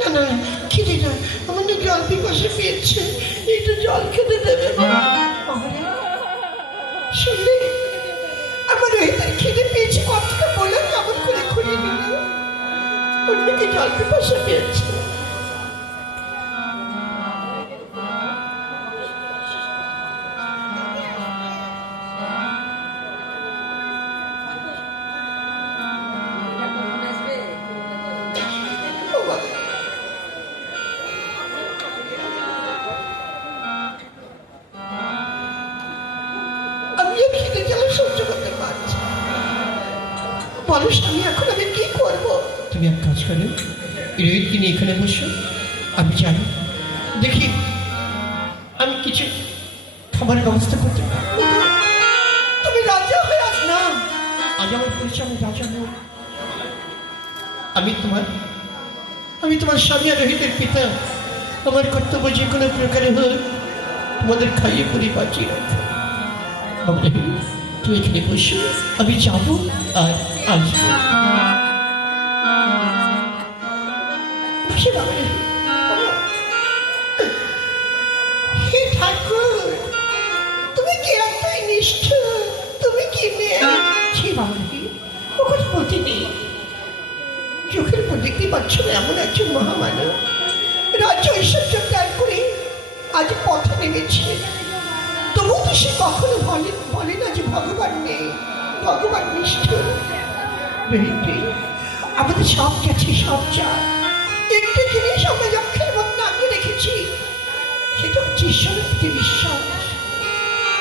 না না খিদে না, আমার না জল পিপাসা পেয়েছে, একটু জল খেতে দেবে মা। শুনলি আমার রোহিতের খিদে পেয়েছে, কথাটা বলে কেমন করে খুলে নিল, ওর নাকি জল পিপাসা পেয়েছে। বলো স্বামী, এখন আমি কি করবো? তুমি এক কাজ করো, রোহিতকে নিয়ে এখানে বসো, আমি জানি দেখি আমি কিছু খাবারের ব্যবস্থা করতে পারবো। তুমি রাজা হয়ে আস না, আজ আমার পরিচয় আমি রাজা নই, আমি তোমার স্বামী আর রোহিতের পিতা। আমার কর্তব্য যে কোনো প্রকারে হোক তোমাদের খাইয়ে পরি বাঁচিয়ে রাখো। তুই এখানে বসে, আমি যাবো আর আসবো। হে ঠাকুর, তুমি কি এতই নিষ্ঠুর? তুমি কি মেয়ে? ছি বাবাজি, ও কথা বলতে নেই। চোখের পর দেখতে পাচ্ছ না এমন একজন মহামানব রাজ্য ঐশ্বর্য ত্যাগ করে আজ পথে নেমেছে, তবু তো সে কখনো বলে না যে ভগবান নেই, ভগবান নিষ্ঠুর। আমাদের সব গেছে, সব চায়, একটু জিনিস আমরা যক্ষের মধ্যে আগে রেখেছি, সেটা হচ্ছে ঈশ্বরের প্রতি বিশ্বাস।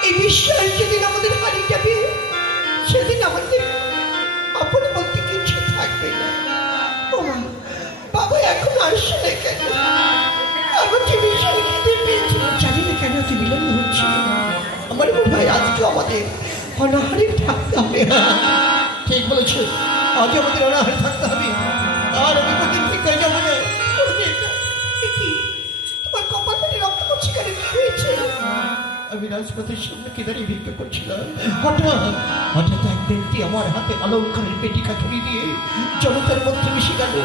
এই বিশ্বাস যেদিন আমাদের হারিয়ে যাবে, সেদিন আমাদের আপন বলতে কিছু থাকবে না। ও বাবা এখন আসছে না কেন? আমার যে বিষয় খেতে পেয়েছি, জানি না কেন এত বিলম্ব হচ্ছে। আমার মনে হয় আজকে আমাদের অনাহারে থাকতে হবে। ঠিক বলেছ, আজ আমাদের অনাহারে থাকতে হবে, আর আমি কোনদিন ঠিক হয়ে যাবো না। তোমার কপাল পেটে রক্ত করছে কেন? কি হয়েছে? আমি রাজপথের সামনে কেদারে ভিক্ষা করছিলাম, হঠাৎ এক ব্যক্তি আমার হাতে অলঙ্কারের পেটিকা তুলে দিয়ে জনতার মধ্যে মিশে গেল।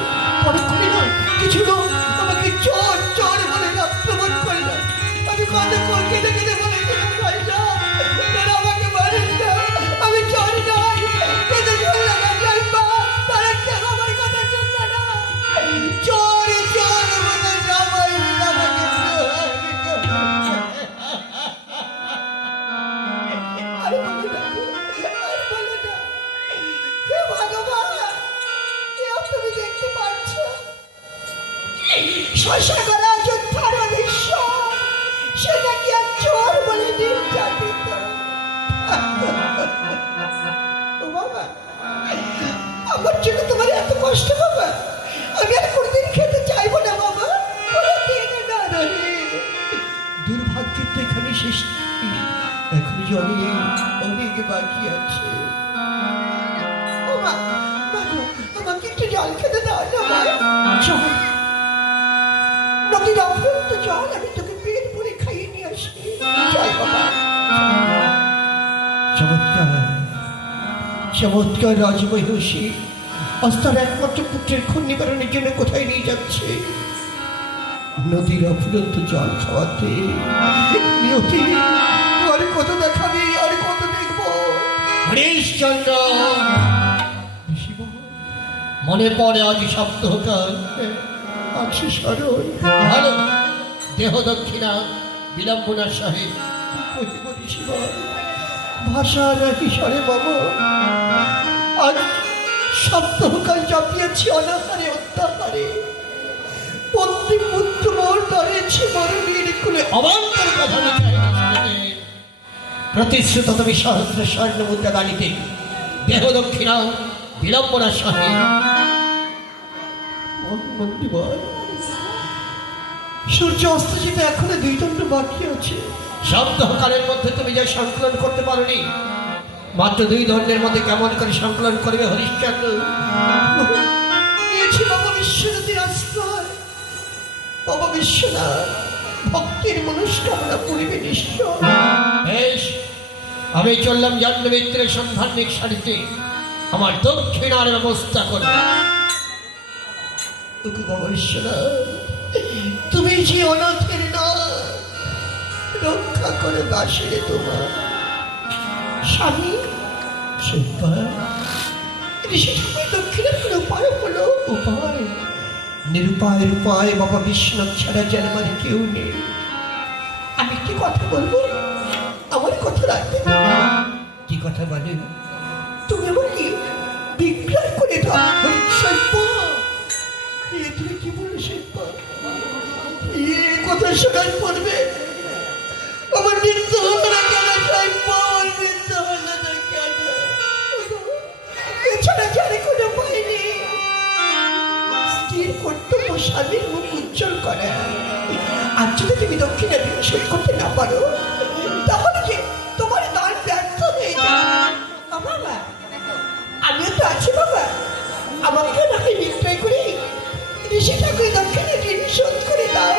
পরক্ষণে নয়, কিছু লোক আমাকে চোর চোর বলে আক্রমণ করল। আমি কাঁদে কেঁদে কেঁদে বলে আমাকে মারেন না, আমি চোর নই, কেঁদে চলল না জলপা, তারা কেন আমার কথা শুনল না? চোর চোর বলে সবাই আমাকে তুমি দেখতে পাচ্ছ শশা গলা যোদ্ধার অনিশ্বর, সে নাকি আর চোর বলে নির্যাতিত। বাবা, আমার জন্য তোমার এত কষ্ট বাবা, আমি আর কোনদিন খেতে চাইবো না বাবা, দুর্ভাগ্যের তো এখানে শেষ, এখন যে অনেক বাকি আছে। আমাকে একটু জল খেতে দাও না, চল নদীর অফুরন্ত জল আমি তোকে পেট ভরে খাইয়ে নিয়ে আসি। জয় বাবা। চমৎকার চমৎকার রাজমহিষী আজ তার একমাত্র পুত্রের খুন নিবারণের জন্য কোথায় নিয়ে যাচ্ছে? নদীর অফুরন্ত জল খাওয়াতে। নিয়তি, আর কত দেখাবি, আর কত দেখবো? হরিশ্চন্দ্র, মনে পড়ে আজ সপ্তাহকাল আছে স্মরণ। ভালো দেহ দক্ষিণা বিলম্বনার সহিত ভাষা নাকি সরে বাবা, আজ সপ্তাহকাল চাপিয়েছি অনাহারে অত্যাহারে, পত্নী পুত্র মোর দাঁড়িয়েছি মরণীর কুলে। অবান্তর কথা প্রতিশ্রুত তুমি সহস্র স্বর্ণ মুদ্রা দাঁড়িতে দেহ দক্ষিণা বিলম্বনার সহিত। সূর্য অস্ত যেতে এখনো 2 দণ্ড বাকি আছে। সপ্তাহকালের মধ্যে তুমি যা সংকলন করতে পারোনি, মাত্র 2 দণ্ডের মধ্যে কেমন করে সংকলন করবে হরিশ্চন্দ্র? বাবা বিশ্বনাথের আশ্রয়, বাবা বিশ্বনাথ ভক্তের মনস্কামনা পূরণে নিশ্চয়। বেশ, আমি চললাম জাহ্নবীর সন্ধানিক সারিতে, আমার দক্ষিণার ব্যবস্থা করবে। ওকে বাবা বিশ্বনাথ, তুমি যে অনাথের না, রক্ষা করে দাসে তোমার স্বামী দক্ষিণের কোনো উপায় হলো? উপায় নিরুপায়ের উপায় বাবা বিশ্বনাথ ছাড়া যেন আমার কেউ নেই। আমি কি কথা বলবো, আমার কথা রাখবে? কি কথা বলে? তুমি আমাকে বিক্রয় করে দাও। তুমি কি বলো শিল্পা? এ কথা শোনার পড়বে আমার মৃত্যু হলো না কেন? শিল্পা মৃত্যু হলো না কেন? এছাড়া জানে কোনো উপায় নেই। স্ত্রীর কর্তব্য স্বামীর মুখ উজ্জ্বল করা। আর যদি তুমি দক্ষিণের ঋণ শোধ করতে না পারো, তাহলে যে তোমার দান ব্যর্থ হয়ে যাবে। বাবা, আমিও তো আছি বাবা, আমাকে না হয় বিক্রয় করে ঋষি ঠাকুর দক্ষিণের ঋণ শোধ করে দাও।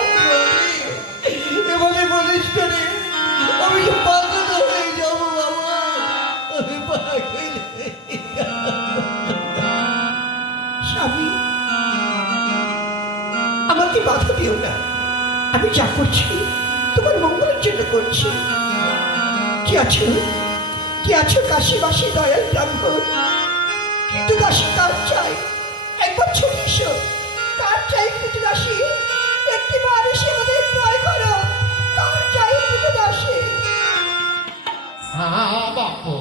এভাবে বলিস করে আমি পাগল হয়ে যাবো বাবা, আমি পাগল হয়ে যাবো। স্বামী, আমাকে বাধা দিও না। আমি যা করছি তোমার মঙ্গলের জন্য করছি। কি আছো কাশীবাসী দয়াল ব্রাহ্মণ? কিন্তু দাসী কার চাই? একবার ছুটি এসো। কার চাই কিন্তু দাসী? একটিবার এসে আমাদের জয় করো। কার চাই কিন্তু দাসী? হ্যাঁ বাপু,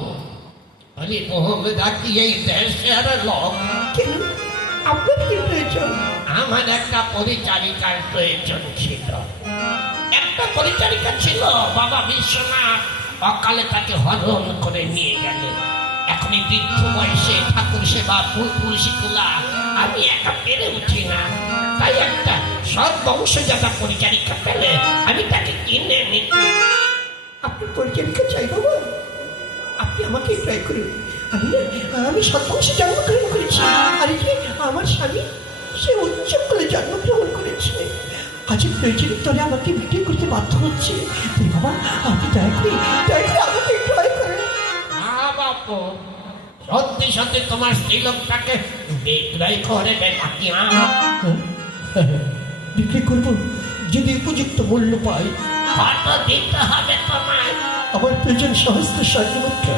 আরে মোহাম্মদা কি এই দেশের লোক? কেন আপনার কি প্রয়োজন? আমার একটা পরিচারিকার প্রয়োজন ছিল। একটা পরিচারিকা ছিল, বাবা বিশ্বনাথ অকালে তাকে হরণ করে নিয়ে গেলেন। এখন এই বৃদ্ধ বয়সে ঠাকুর সেবা পুরুষি তোলা আমি একা পেরে উঠি না। তাই একটা সৎ বংশজাতা পরিচারিকা পেলে আমি তাকে কিনে নিতে। আপনি পরিচারিকা চাই বাবা? আপনি আমাকে ট্রাই করুন। আমি সৎবংশে জন্মগ্রহণ করেছি, আর এই যে আমার স্বামী সে উচ্চ কুলে জন্মগ্রহণ করেছে। আজ প্রয়োজনের তলে আমাকে বিক্রি করতে বাধ্য হচ্ছে। তাই বাবা, আপনি দয়া করে আমাকে ট্রাই করেন। হ্যাঁ বাপু, সত্যি সত্যি তোমার স্ত্রীলোকটাকে বিক্রয় করবে নাকি? বিক্রি করবো যদি উপযুক্ত মূল্য পাই। কত দিতে হবে তোমায়? আমার প্রয়োজন সহস্র স্বর্ণমুদ্রা।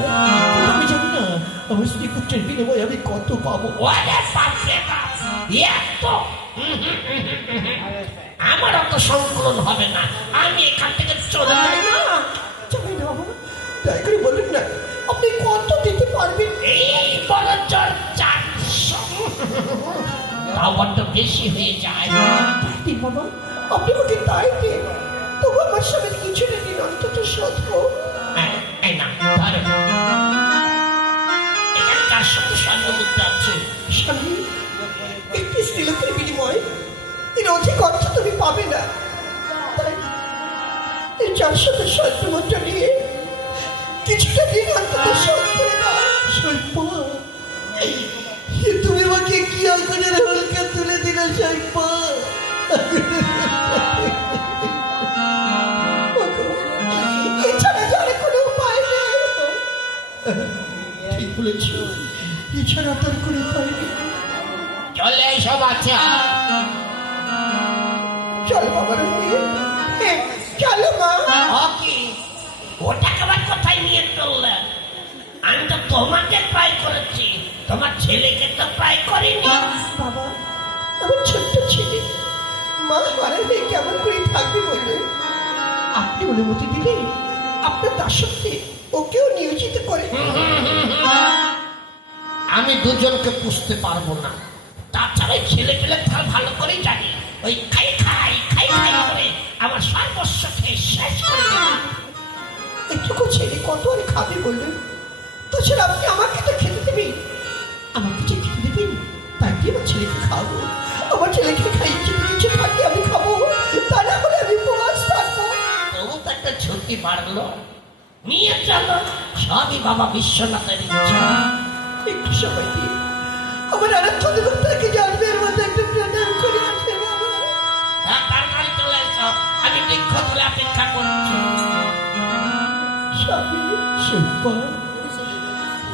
আমি জানি না আমার স্ত্রী পুত্রের বিনিময়ে আমি কত পাবো। আমার অত সংকলন হবে না, আমি এখান থেকে চলে যাই। না যাবে না বাবা, দয়া করে বলুন না আপনি কত দিতে পারবেন? এই বড় জোর 400। তাও বড্ড বেশি হয়ে যায়। তাই দিন বাবা, আপনি আমাকে তাই দিন। তবু আমার স্বামীর কিছু না দিন, অন্তত শোধ হোক। এই না ধরো, এখানে 400 স্বর্ণমুদ্রা আছে। স্বামী, একটি স্ত্রীলোকের বিনিময় এর অধিক অর্থ তুমি পাবে না। তাই এই 400 স্বর্ণমুদ্রা নিয়ে কিছুটা দিন অন্তত শোধ করে দাও। শৈল্পা, তুমি আমাকে কি আগুনের হলকা তুলে দিলে শৈল্পা? এছাড়া যার কোনো উপায় নেই। ঠিক বলেছ, এছাড়া তার কোনো উপায় নেই। চলে এসো বাচ্চা। চল বাবা, চলো মা। ও কি, ওটাকে আবার কোথায় নিয়ে চললে? আমি তো তোমাকে ট্রাই করেছি, তোমার ছেলেকে তো ট্রাই করিনি। বাবা, আমার ছোট্ট ছেলে মা হারালে কেমন করে থাকবে বলে আপনি অনুমতি দিলে আপনার দাসত্বে ওকেও নিয়োজিত করে। আমি দুজনকে পুষতে পারবো না। তাছাড়া ছেলে পেলে ভালো করে জানি, ওই খাই করে আমার সর্বস্ব খেয়ে শেষ করে দেবে। একটুকু ছেলে কত আর খাবে বললেন? তাছাড়া আপনি আমাকে তো খেতে দেবেন। আমাকে যে খেতে দেবেন তাই দিয়ে আমার ছেলেকে খাবো। আমার ছেলেকে খাইয়ে যদি কিছু থাকে আমি খাবো, তা না হলে আমি উপবাস থাকবো। তবু তো একটা ঝুঁকি বাড়লো। নিয়ে চলো, সবই বাবা বিশ্বনাথের ইচ্ছা। একটু সময় দিয়ে আমার আরাধ্য দেবতাকে জন্মের মধ্যে একটু প্রণাম করে আসে বাবা। তাড়াতাড়ি চলে এসো, আমি দীর্ঘ ধরে অপেক্ষা করছি। স্বামী, শিল্পা,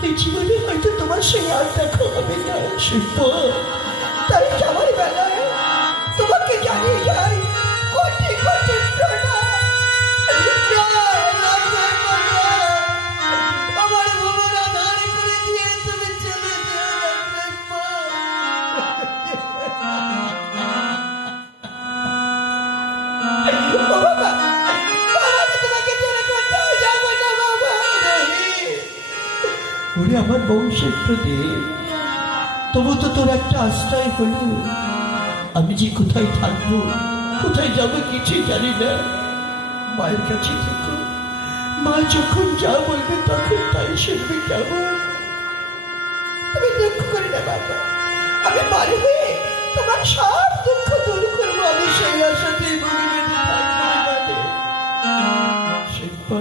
এই জীবনে হয়তো তোমার সঙ্গে আর দেখা হবে না শিল্পা। তাই যাওয়ার বেলায় আমার বংশের প্রদীপ, তবু তো তোর একটা আশ্রয় হলো। আমি যে কোথায় থাকবো, কোথায় যাবো কিছুই জানি না। মায়ের কাছে থেকো, মা যখন যা বলবে তখন তাই শুনবে। কেমন তুমি দুঃখ করে না বাবা, আমি মার হয়ে তোমার সব দুঃখ দূর করবো। আমি সেই আশাতেই বুকে বেঁধে থাকবো। শিল্পা,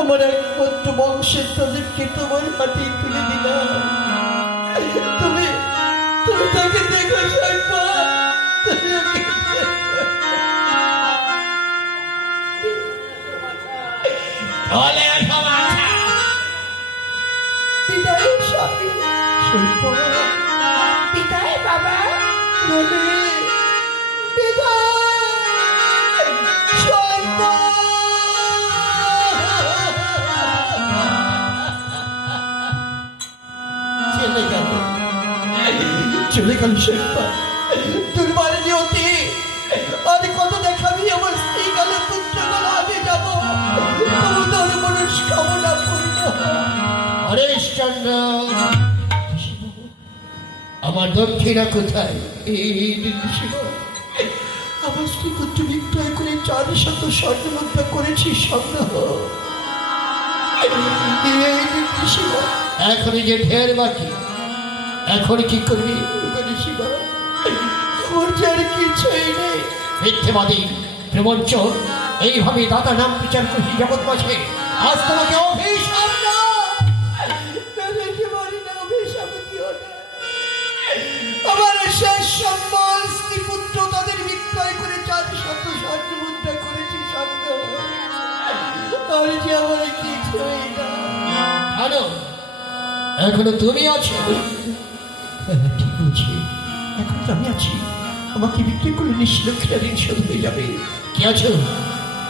আমার একমাত্র বংশের প্রদীপকে তোমার হাতে তুলে দিলাম। তুমি তুমি তাকে দেখো শিল্পা, তুমি ওকে দেখো। চলে এসো মাথা। বিদায় স্বামী। শিল্পা, বিদায় বাবা। বলে বিদায় শিল্পা। চলে গেল, চলে গেল শিল্পা। তোর বাড়ি নিয়তি আর কত দেখাবি আমার স্ত্রী গেল, পুত্র গেল, আমি যাবো। তবু তোর মনস্কামনা পূর্ণ হোক। হরিশ্চন্দ্র, আমার দক্ষিণা কোথায়? এই শিব, আমার স্ত্রী পুত্র বিক্রয় করে 400 স্বর্ণ মুদ্রা করেছি সংগ্রহ। শিব, এখনই যে ঢের বাকি, এখন কি করবি? শিব, আমার যে আর কিছুই নেই। মিথ্যেবাদী প্রবঞ্চ, এইভাবে দাদা নাম বিচার করছি জগৎ মাঝে। আজ তোমাকে অভিশাপ দাও। আমার শেষ সম্বল স্ত্রী পুত্র তাদের বিক্রয় করে 400 স্বর্ণ মুদ্রা করেছি সংগ্রহ। আর যে আমার কিছুই না। আনো, এখনো তুমি আছো। ঠিক বলছি, এখন তো আমি আছি। আমাকে বিক্রি করলে নিঃলক্ষিতা ঋণ শোধ হয়ে যাবে। কি আছো?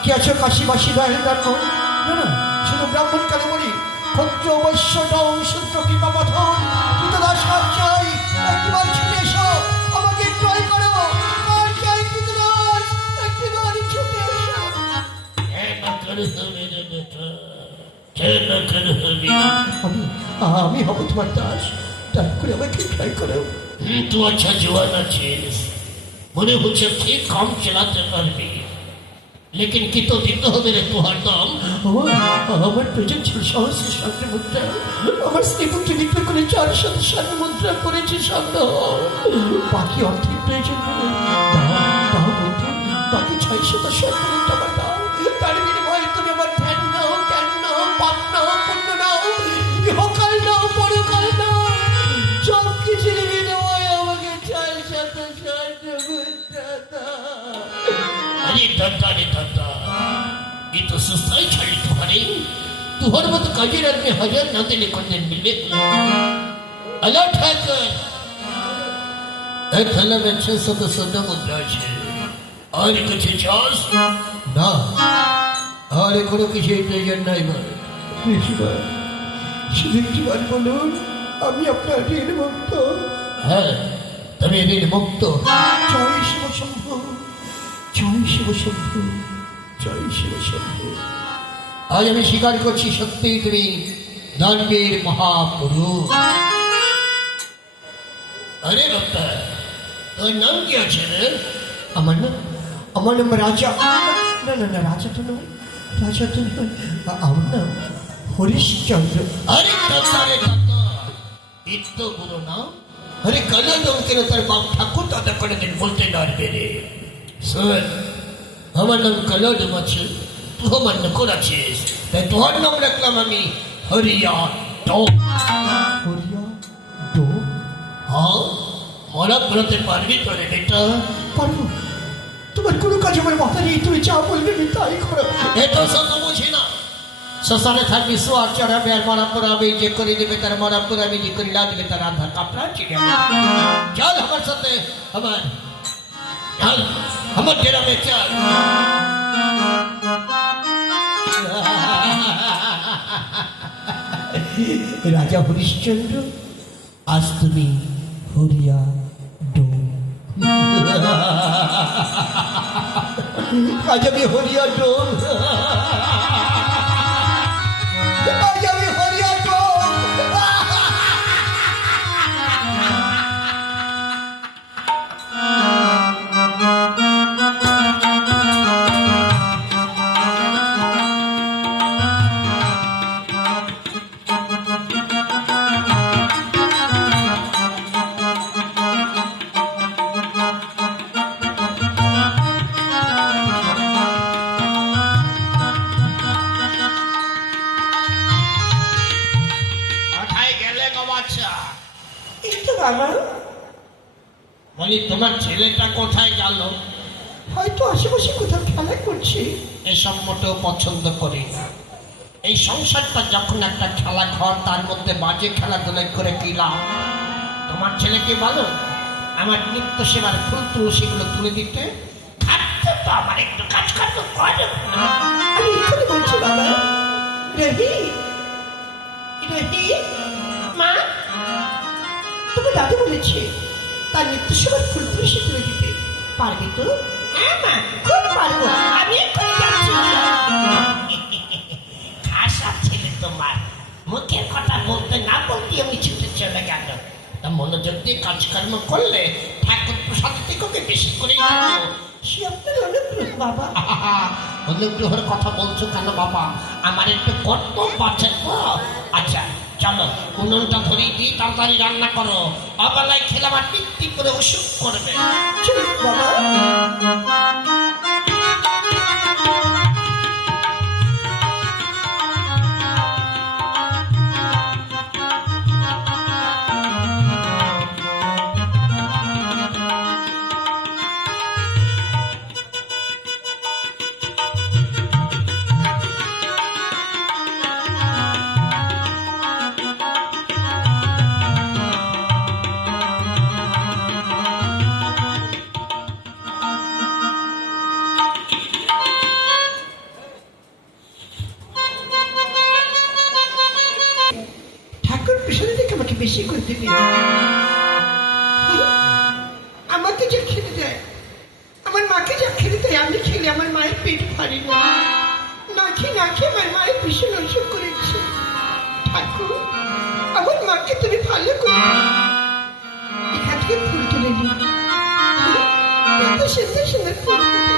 কি আছো? কাশীবাসী নয় ব্রাহ্মণ? না না, শুধু ব্রাহ্মণ কেন বলি, ক্ষত্র বৈশ্য ডং শূদ্র কৃপা পাঠন কৃতদাস চাই। একবার ছুটে এসো, আমাকে ক্রয় করো। আর চাই কৃতদাস, একবার ছুটে এসো। আমি হব তোমার দাস, দয়া করে আমাকে ক্রয় করো। তু আচ্ছা জোয়ান আছিস, মনে হচ্ছে ঠিক কম চালাতে পারবি, লেকিন কি তো দিতে হবে রে তোহার দাম। আমার প্রয়োজন ছিল সহস্র স্বর্ণ মুদ্রা। আমার স্ত্রী পুত্র বিক্রি করে 400 স্বর্ণ মুদ্রা করেছে সংগ্রহ। বাকি অর্থের প্রয়োজন হলো দাও বন্ধু, বাকি 600 স্বর্ণ মুদ্রা আমার দাও। তার বিনিময়ে তুমি আমার ধ্যান নাও, জ্ঞান নাও, পাপ নাও, পুণ্য নাও, ইহকাল নাও, পরকাল নাও, সব কিছুর বিনিময়ে আমাকে 600 স্বর্ণ মুদ্রা দাও। अरे दादा रे दादा, ये तो सुस्ताई छड़ी तुम्हारे। तुहर मत काजे रात में 1000 ना दिले कौन दिन मिले। अलर्ट है कर। एक थैला में 600 सोना मुद्रा है। और कुछ चास? ना। और कोनो किसी प्रयोजन नहीं बन। ঋষিবার, শুধু একটিবার বলুন, আমি আপনার ঋণ মুক্ত। हाँ, तभी ऋण मुक्त। জয় শিব শম্ভু, জয় শিব শম্ভু, জয় শিব শম্ভু। आज আমি স্বীকার করছি সত্যিই তুমি দানবীর মহাপুরুষ। আরে বাবা, তোর নাম কি আছে রে? আমার নাম রাজা। না না না, রাজা তো নয়, রাজা তো নয়। আমার নাম হরিশ্চন্দ্র। আরে দাদা রে দাদা, এত বড় নাম। আরে কালা দমকে তার বাপ ঠাকুর দাদা কোনোদিন বলতে পারবে রে। শোন, আমার নাম কালাডম আছে, তুই আমার নকল আছিস, তাই তোর নাম রাখলাম আমি হরিয়া ডোম। হরিয়া ডো? হ্যাঁ, মরা বলতে পারবি তো রে বেটা? পারবো। তোমার কোনো কাজ আমার মাথা নেই, তুমি যা বলবে আমি তাই করো। এত শত বুঝি না। শ্মশানে থাকবি, সোয়ার চড়াবে আর মরা পড়াবে, যে করে দেবে তার মরা পড়াবে, যে করে লাগবে তার আধার কাপড়া চিনে। চল আমার সাথে, আমার গ্রামে চল। রাজা হরিশ্চন্দ্র, আজ তুমি হরিয়া ডো। আজ আমি হরিয়া ডো, আজ আমি হরিয়া ডো। বলি তোমার ছেলেটা কোথায় গেল? হয়তো আশেপাশে কোথাও খেলা করছে। এসব মোটেও পছন্দ করি না। এই সংসারটা যখন একটা খেলা ঘর, তার মধ্যে বাজে খেলাধুলা করে কি লাভ? তোমার ছেলেকে বলো আমার নিত্য সেবার ফুল তুলসীগুলো তুলে দিতে। খাটতে তো আমার একটু কাজ করতে করে না। আমি এখানে বলছি বাবা। রহি, রহি, মা, তুমি দাদু বলেছে তার নিত্য সেবার ফুল তুলসী তুলে দিতে পারবে তো? হ্যাঁ মা, খুব পারবো, আমি এক্ষুনি যাচ্ছি। খাসা ছেলে তোমার, মুখের কথা বলতে না বলতে আমি ছুটে চলে গেল। তা মনোযোগ দিয়ে কাজকর্ম করলে ঠাকুর প্রসাদ থেকে ওকে বেশি করে সে আপনার অনুগ্রহ বাবা। অনুগ্রহের কথা বলছো কেন বাবা? আমার একটু কর্তব্য আছে তো। আচ্ছা চলো, উনুনটা ধরিয়ে দিই, তাড়াতাড়ি রান্না করো। অবেলায় খেলে আমার টিকটিক করে অসুখ করবে। চলুন বাবা। ঠাকুর প্রসাদে থেকে আমাকে বেশি করে দেবে। আমাকে যা খেতে দেয়, আমার মাকে যা খেতে দেয়, আমি খেলে আমার মায়ের পেট ভরে না। না খেয়ে না খেয়ে আমার মায়ের ভীষণ অসুখ করেছে। ঠাকুর, আমার মাকে তুমি ভালো করে এখান থেকে ফুল তুলে নিন। এত সুন্দর সুন্দর ফুল তুলে।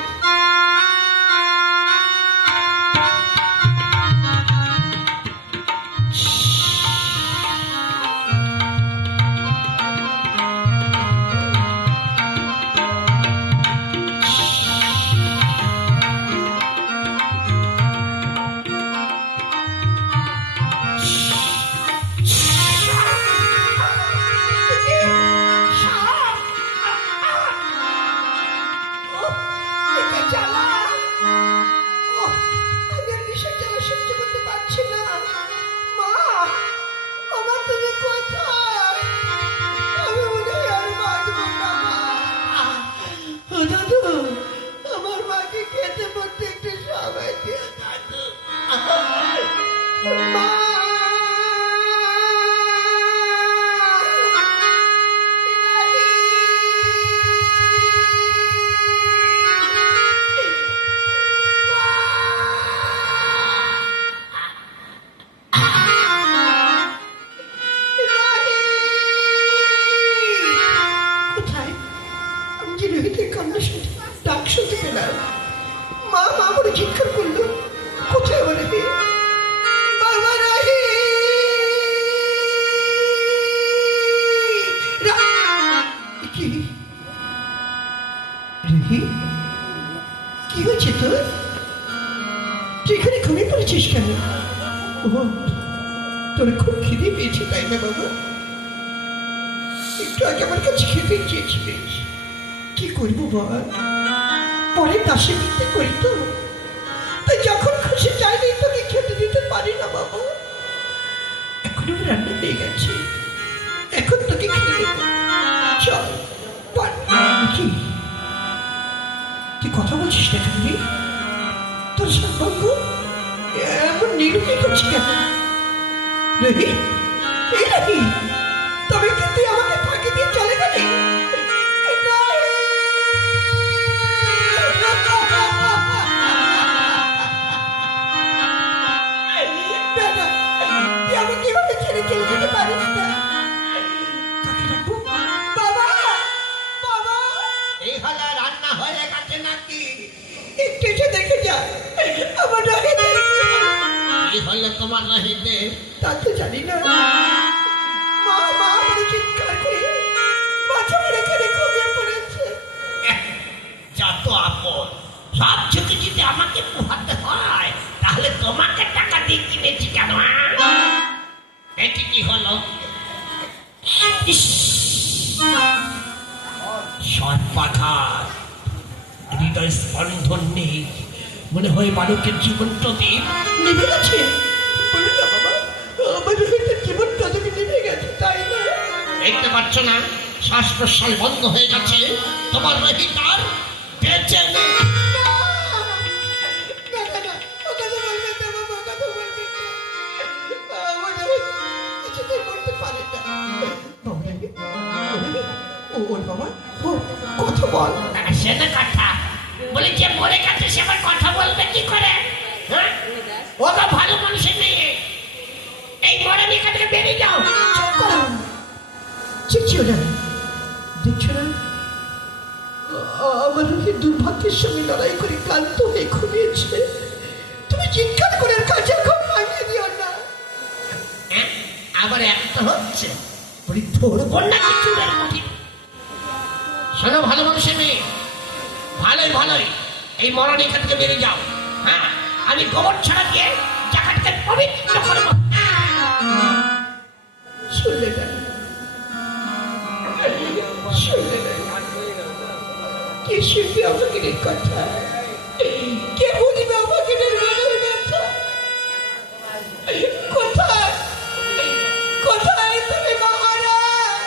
আমার মাকে খেতে পড়তে একটু সময় দিয়ে দাদু। মা, কোথায়? আমি যে রোহিতের কান্না শুনতে, ডাক শুনতে পেলাম। মা মা বলে চিৎকার করলো। কোথায় আমার রোহিত? বাবা রোহিত! কি রোহিত, কি হয়েছে তোর? তুই এখানে ঘুমিয়ে পড়েছিস কেন? ও, তোর খুব খিদে পেয়েছে তাই না বাবা? একটু আগে আমার কাছে খেতে চেয়েছিলিস। কি করবো বল, পরে দাসে দিতে করি তো, তাই যখন খুশি চাইলেই তোকে খেতে দিতে পারি না বাবা। এখন আমি রান্না হয়ে গেছে, এখন তোকে খেতে দেবো। চল কি তুই কথা বলছিস না কেন? তোর সর্বাঙ্গ এমন নিরূপী করছি কেন? রবি, এই রবি, তবে কি তুই আমাকে ফাঁকি দিয়ে চলে গেলি? তোমার রহিতে তা তো জানি না। মা মা বলে চিৎকার করে বাচ্চাদের এখানে ঘুমিয়ে পড়েছে। যত আপন সব ঝুঁকি যদি আমাকে পোহাতে হয়, তাহলে তোমাকে টাকা দিয়ে কিনেছি কেন? এটি কি হলো? সর্বাঘাত, হৃদয় স্পন্দন নেই, মনে হয় বালকের জীবনটা দিয়ে নিভে গেছে। বলুন না বাবা, আমার রোহিতের জীবনটা যদি নিভে গেছে, তাই না? দেখতে পাচ্ছ না শ্বাস প্রশ্বাস বন্ধ হয়ে গেছে, তোমার রোহিত আর বেঁচে নেই। কথা বল। সে না কথা বলে, যে মরে গেছে সে আবার কথা বলবে কি করে? হ্যাঁ, ও তো ভালো মানুষের মেয়ে। এই মরে মেয়ে থেকে বেরিয়ে যাও। চুপ করো। চিঠিও না, দেখছো না আমার রোহিত দুর্ভাগ্যের সঙ্গে লড়াই করে ক্লান্ত হয়ে ঘুমিয়েছে। তুমি চিৎকার করে আর কাজের ঘর ভাঙিয়ে দিও না। হ্যাঁ, আবার একটা হচ্ছে বৃদ্ধ বন্যা চুলের মুঠি। শোনো ভালো মানুষের মেয়ে, ভালোই ভালোই এই মরণ এখান থেকে বেরিয়ে যাও। হ্যাঁ, আমি গোবর ছাড়া দিয়ে জায়গাটাকে পবিত্র করবো। শুনলে না, শুনলে না, কে শুনবে আমাকে কথা? কে বুঝবে আমাকে মনের ব্যথা? কোথায় কোথায় তুমি মহারাজ?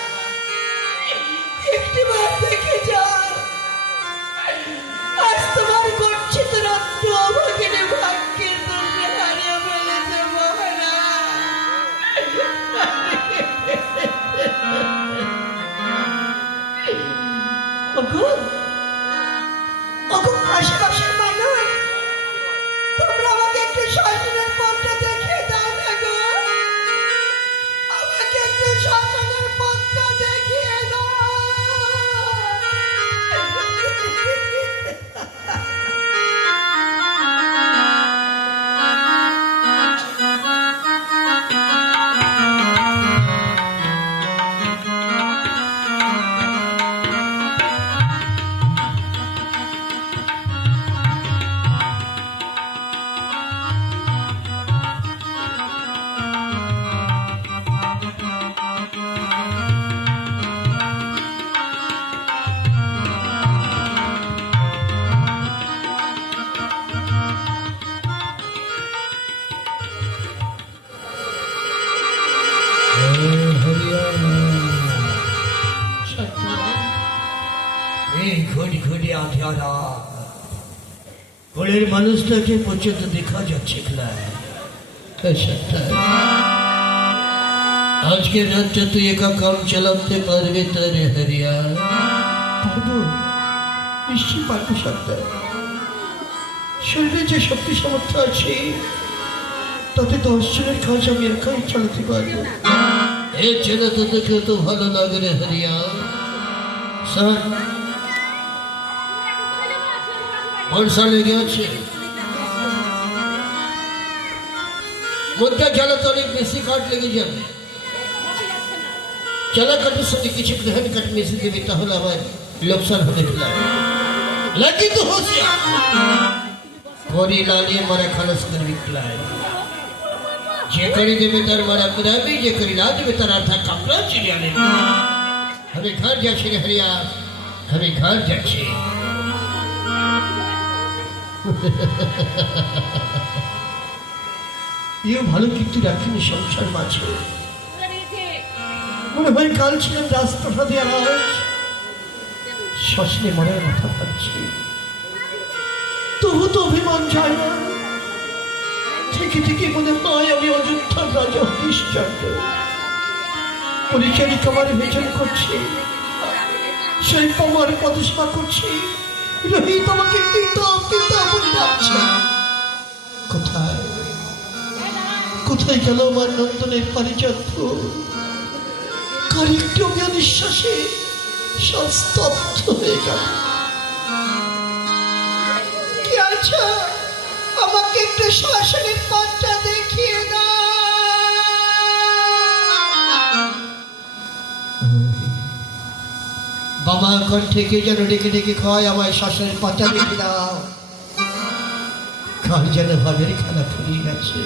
একটিবার দেখে যাও, আজ তোমার গচ্ছিত রত্ন আমাকে ভাগ্যের দোষে হারিয়ে ফেলেছে মহারাজ। ওগো, ওগো আশেপাশের মানুষ, তোমরা আমাকে একটু শাসনের পথটা দেখিয়ে দাও না গো। আমাকে একটু শাসনের পথটা দেখিয়ে দাও। ঘরের মানুষটাকে পর্যন্ত দেখা যাচ্ছে আজকে রাতটা তুই একা কাম চালাতে পারবে তারে হরিয়া? পারবো, নিশ্চয়ই পারবো সর্দার। শরীরে যে শক্তি সামর্থ্য আছে তাতে 10 জনের কাজ আমি একাই চালাতে পারবো। এই ছেলে তো দেখে তো ভালো লাগে রে হরিয়া। স্যার বর্ষা লেগে আছে, মুদ্রা জ্বালা তো অনেক বেশি কাঠ লেগে যাবে। জ্বালা কাঠের সঙ্গে কিছু গ্রহণ কাঠ মিশিয়ে দেবে, তাহলে আবার লোকসান হবে ফেলা লাগি তো হচ্ছে করি লালিয়ে মারা খালাস করবি প্লাই। যে করি দেবে তার মারা পুরাবি, যে করি না দেবে তার আধা কাপড়া চিড়িয়া নেবে। আমি ঘর যাচ্ছি রে হরিয়া, আমি ঘর যাচ্ছি। এও ভালো কীর্তি রাখিনি সংসার মাঝে। মনে হয় কাল ছিলাম রাজপ্রাসাদে, আর আজ শ্মশানে মরার মাথা পাচ্ছি। তবু তো অভিমান যায় না। থেকে থেকে মনে হয় আমি অযোধ্যার রাজা হরিশ্চন্দ্র। পরিচারিকা আমার ভেজন করছে, সেই আমার পদসেবা করছি। রোহিত আমাকে পিতা পিতা বলে ডাকছে। কোথায় কোথায় গেল আমার নন্দনের পারিজাত ফুল? কার একটু নিঃশ্বাসে সব স্তব্ধ হয়ে গেল। কি আছো? আমাকে একটু শ্মশানের পথটা দেখিয়ে দাও। বাবা এখন থেকে যেন ডেকে ডেকে খায়, আমায় শ্মশানের পথটা দেখে দাও। কার যেন ভাবের খেলা ফুরিয়ে গেছে।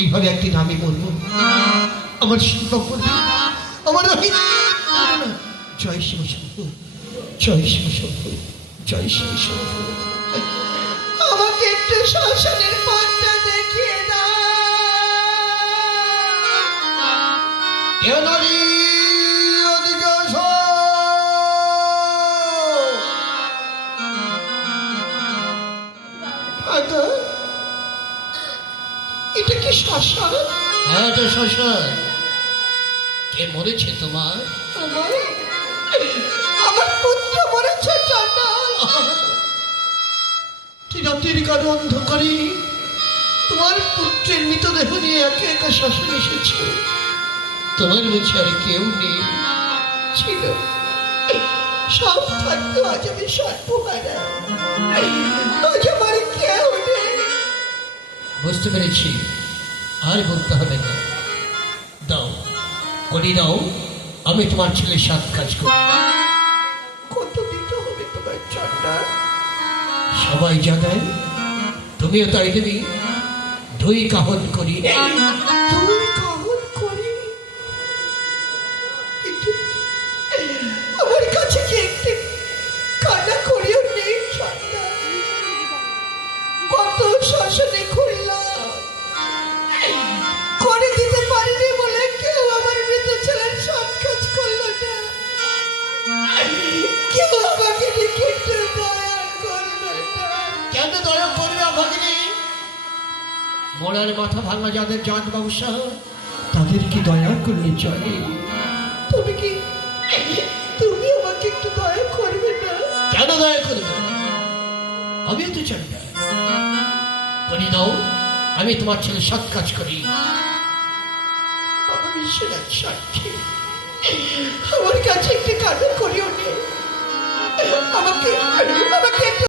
এইভাবে একদিন আমি বলবো আমার শিল্প করবে, আমার জয় শিব শম্ভু, জয় শিব শম্ভু, জয় শিব শম্ভু। আমাকে একটু শ্মশানের পথটা দেখিয়ে দাও। এ নারী ওদিকে আসো। আগা, এটা কি শ্মশান? হ্যাঁ, এটা শ্মশান। কে মরেছে তোমার? আমার আমার পুত্র মরেছে চন্ডাল। রাতের কারো অন্ধকারে তোমার পুত্রের মৃতদেহ নিয়ে একা একা শ্মশান এসেছে। তোমার বুঝি আর কেউ নেই? ছিল, সব থাকতো, আজ আমি সর্বহারা। আজ আমার কেউ নেই। বুঝতে পেরেছি, আর বলতে হবে না। দাও, করি দাও, আমি তোমার ছেলে 7 কাজ করি। কত দিতে হবে তোমার চন্ডাল? সবাই জানেন, তুমিও তাই দেবী। 2 কাহন করি। তুই কাহন করি? কিন্তু আমার কাছে কি একটি কান্না করিও নেই চন্ডাল? কত শ্মশানে ঘুরলাম, করে দিতে পারিনি বলে কেউ আমার মৃত ছেলের সব কাজ করলো না। কেউ আমাকে দেখে একটু দয়া করবে না। কেন দয়া করবে ভগিনী? মোড়ার মাথা ভাঙা যাদের জাত ব্যবসা, তাদের কি দয়া করলে চলে? তুমি আমাকে একটু দয়া করবে না? কেন দয়া করবে? আমিও তো চন্ডাল। করি দাও, আমি তোমার ছেলে 7 কাজ করি। বাবা বিশ্বনাথ সাক্ষী, আমার কাছে একটি কান্না করিও নেই। আমাকে